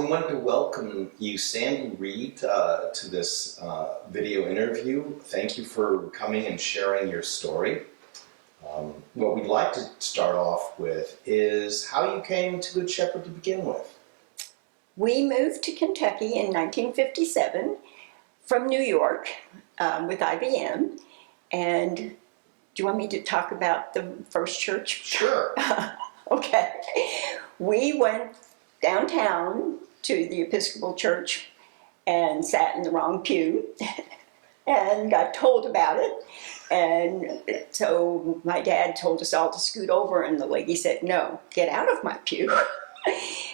we wanted to welcome you, Sandy Reid, to this video interview. Thank you for coming and sharing your story. What we'd like to start off with is how you came to Good Shepherd to begin with. We moved to Kentucky in 1957 from New York with IBM. And do you want me to talk about the first church? Sure. Okay. We went downtown to the Episcopal Church and sat in the wrong pew and got told about it. And so my dad told us all to scoot over, and the lady said, "No, get out of my pew."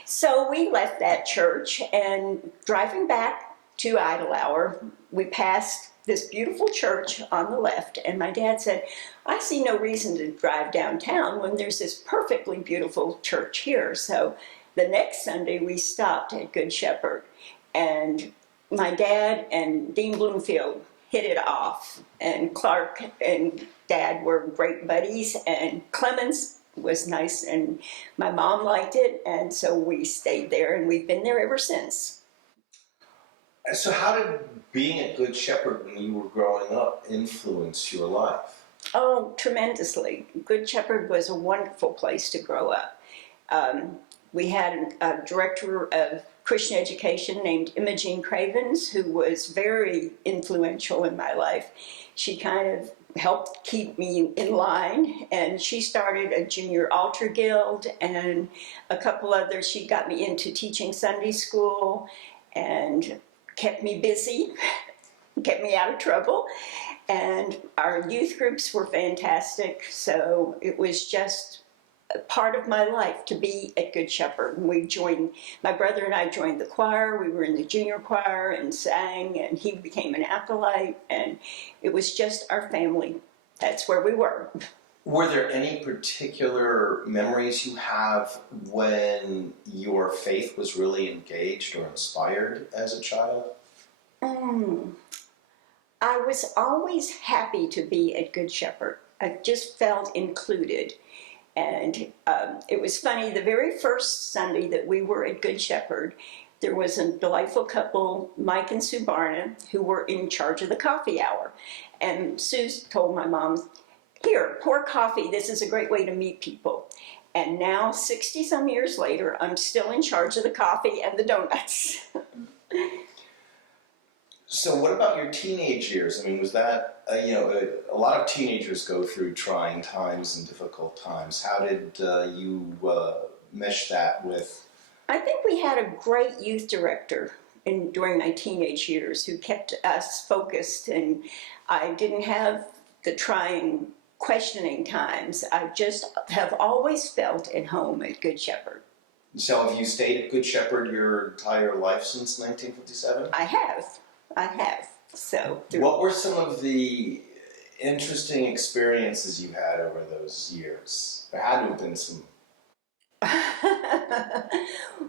So we left that church, and driving back to Idle Hour, we passed this beautiful church on the left, and my dad said, "I see no reason to drive downtown when there's this perfectly beautiful church here." So the next Sunday we stopped at Good Shepherd, and my dad and Dean Bloomfield hit it off, and Clark and Dad were great buddies, and Clemens was nice, and my mom liked it, and so we stayed there, and we've been there ever since. So how did being at Good Shepherd when you were growing up influence your life? Oh, tremendously. Good Shepherd was a wonderful place to grow up. We had a director of Christian education named Imogene Cravens, who was very influential in my life. She kind of helped keep me in line, and she started a junior altar guild and a couple others. She got me into teaching Sunday school and kept me busy, kept me out of trouble. And our youth groups were fantastic, so it was just a part of my life to be at Good Shepherd. My brother and I joined the choir. We were in the junior choir and sang, and he became an acolyte, and it was just our family. That's where we were. Were there any particular memories you have when your faith was really engaged or inspired as a child? I was always happy to be at Good Shepherd. I just felt included. And it was funny, the very first Sunday that we were at Good Shepherd, there was a delightful couple, Mike and Sue Barna, who were in charge of the coffee hour. And Sue told my mom, "Here, pour coffee. This is a great way to meet people." And now, 60-some years later, I'm still in charge of the coffee and the donuts. So what about your teenage years? I mean, was that, a lot of teenagers go through trying times and difficult times. How did you mesh that with? I think we had a great youth director during my teenage years who kept us focused, and I didn't have the trying, questioning times. I just have always felt at home at Good Shepherd. So have you stayed at Good Shepherd your entire life since 1957? I have. So what were some of the interesting experiences you had over those years? There had to have been some.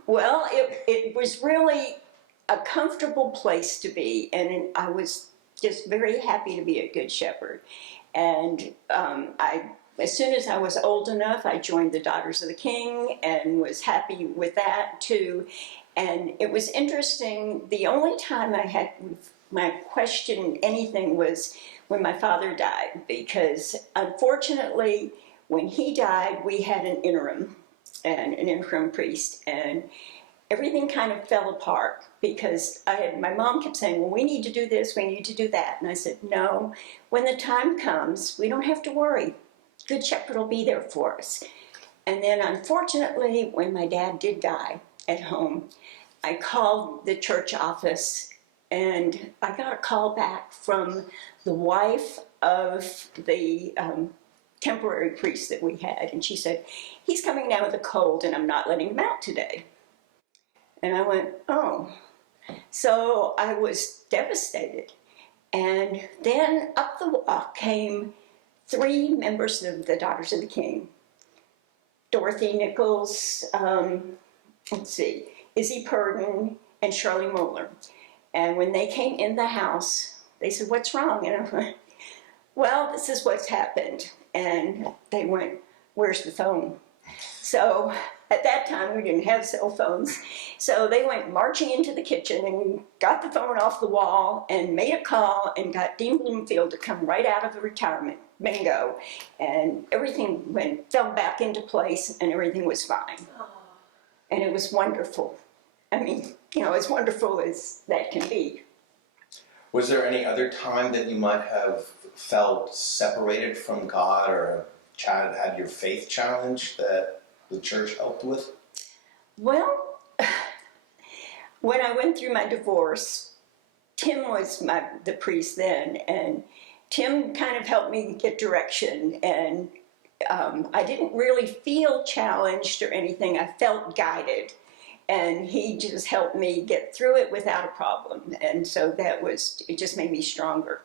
Well, it was really a comfortable place to be, and I was just very happy to be at Good Shepherd. And as soon as I was old enough, I joined the Daughters of the King and was happy with that too. And it was interesting, the only time I had my question anything was when my father died, because unfortunately when he died we had an interim priest, and everything kind of fell apart because my mom kept saying, "Well, we need to do this, we need to do that." And I said, "No, when the time comes, we don't have to worry. Good Shepherd will be there for us." And then unfortunately, when my dad did die at home, I called the church office, and I got a call back from the wife of the temporary priest that we had, and she said, "He's coming down with a cold and I'm not letting him out today." And I went, "Oh." So I was devastated. And then up the walk came 3 members of the Daughters of the King. Dorothy Nichols, Izzy Purdon, and Shirley Moeller. And when they came in the house, they said, "What's wrong?" And I went, "Well, this is what's happened." And they went, "Where's the phone?" So At that time, we didn't have cell phones. So they went marching into the kitchen and got the phone off the wall and made a call and got Dean Bloomfield to come right out of the retirement. Bingo. And everything fell back into place and everything was fine. And it was wonderful. I mean, as wonderful as that can be. Was there any other time that you might have felt separated from God or had your faith challenged that the church helped with? Well, when I went through my divorce, Tim was the priest then, and Tim kind of helped me get direction, and I didn't really feel challenged or anything. I felt guided, and he just helped me get through it without a problem, and so it just made me stronger.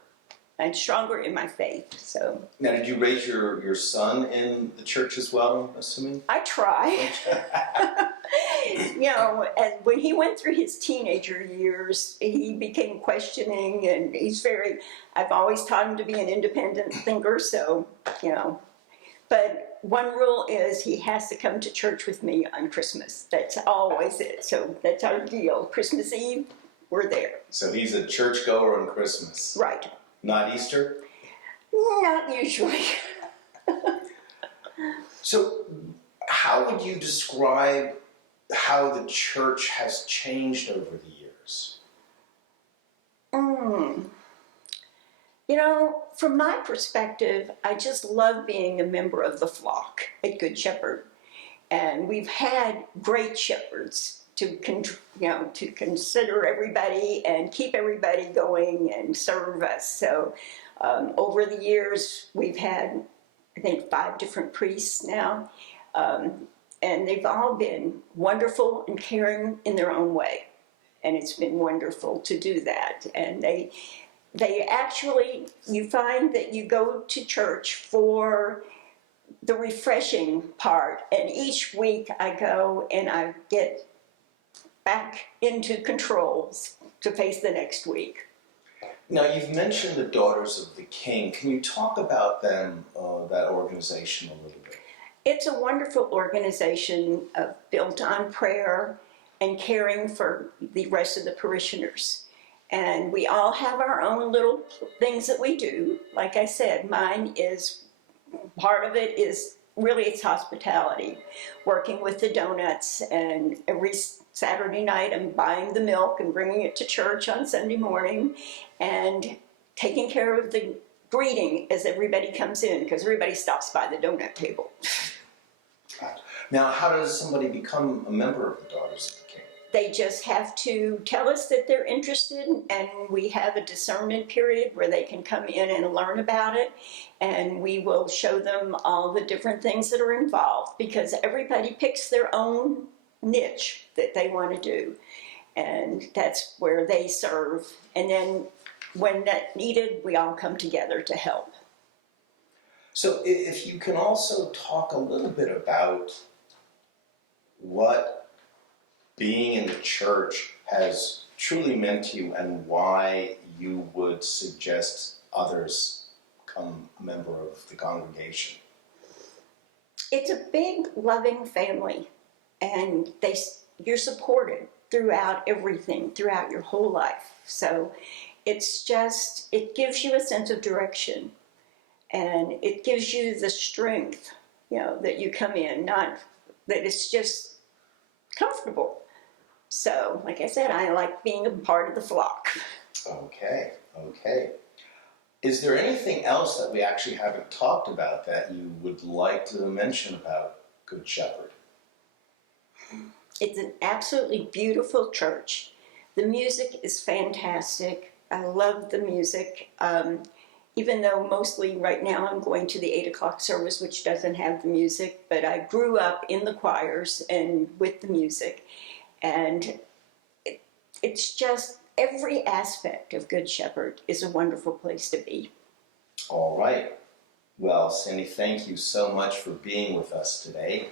And stronger in my faith. So now, did you raise your son in the church as well, I'm assuming? I try. And when he went through his teenager years, he became questioning, and I've always taught him to be an independent thinker, so, But one rule is he has to come to church with me on Christmas. That's always it. So that's our deal. Christmas Eve, we're there. So he's a churchgoer on Christmas. Right. Not Easter? Not usually. So how would you describe how the church has changed over the years? From my perspective, I just love being a member of the flock at Good Shepherd. And we've had great shepherds to consider everybody and keep everybody going and serve us. So over the years, we've had, I think, 5 different priests now. And they've all been wonderful and caring in their own way. And it's been wonderful to do that. And they actually, you find that you go to church for the refreshing part. And each week I go and I get back into controls to face the next week. Now, you've mentioned the Daughters of the King. Can you talk about them, that organization, a little bit? It's a wonderful organization built on prayer and caring for the rest of the parishioners. And we all have our own little things that we do. Like I said, part of it is really it's hospitality, working with the donuts, and every Saturday night I'm buying the milk and bringing it to church on Sunday morning, and taking care of the greeting as everybody comes in, because everybody stops by the donut table. Now, how does somebody become a member of the Daughters of the King? They just have to tell us that they're interested, and we have a discernment period where they can come in and learn about it, and we will show them all the different things that are involved, because everybody picks their own niche that they want to do, and that's where they serve. And then when that's needed, we all come together to help. So if you can also talk a little bit about what being in the church has truly meant to you and why you would suggest others become a member of the congregation. It's a big, loving family, and you're supported throughout everything, throughout your whole life. So it gives you a sense of direction, and it gives you the strength, that you come in, not that it's just comfortable. So, like I said, I like being a part of the flock. Okay. Is there anything else that we actually haven't talked about that you would like to mention about Good Shepherd? It's an absolutely beautiful church. The music is fantastic. I love the music. Even though mostly right now I'm going to the 8 o'clock service, which doesn't have the music, but I grew up in the choirs and with the music. And it's just every aspect of Good Shepherd is a wonderful place to be. All right. Well, Cindy, thank you so much for being with us today.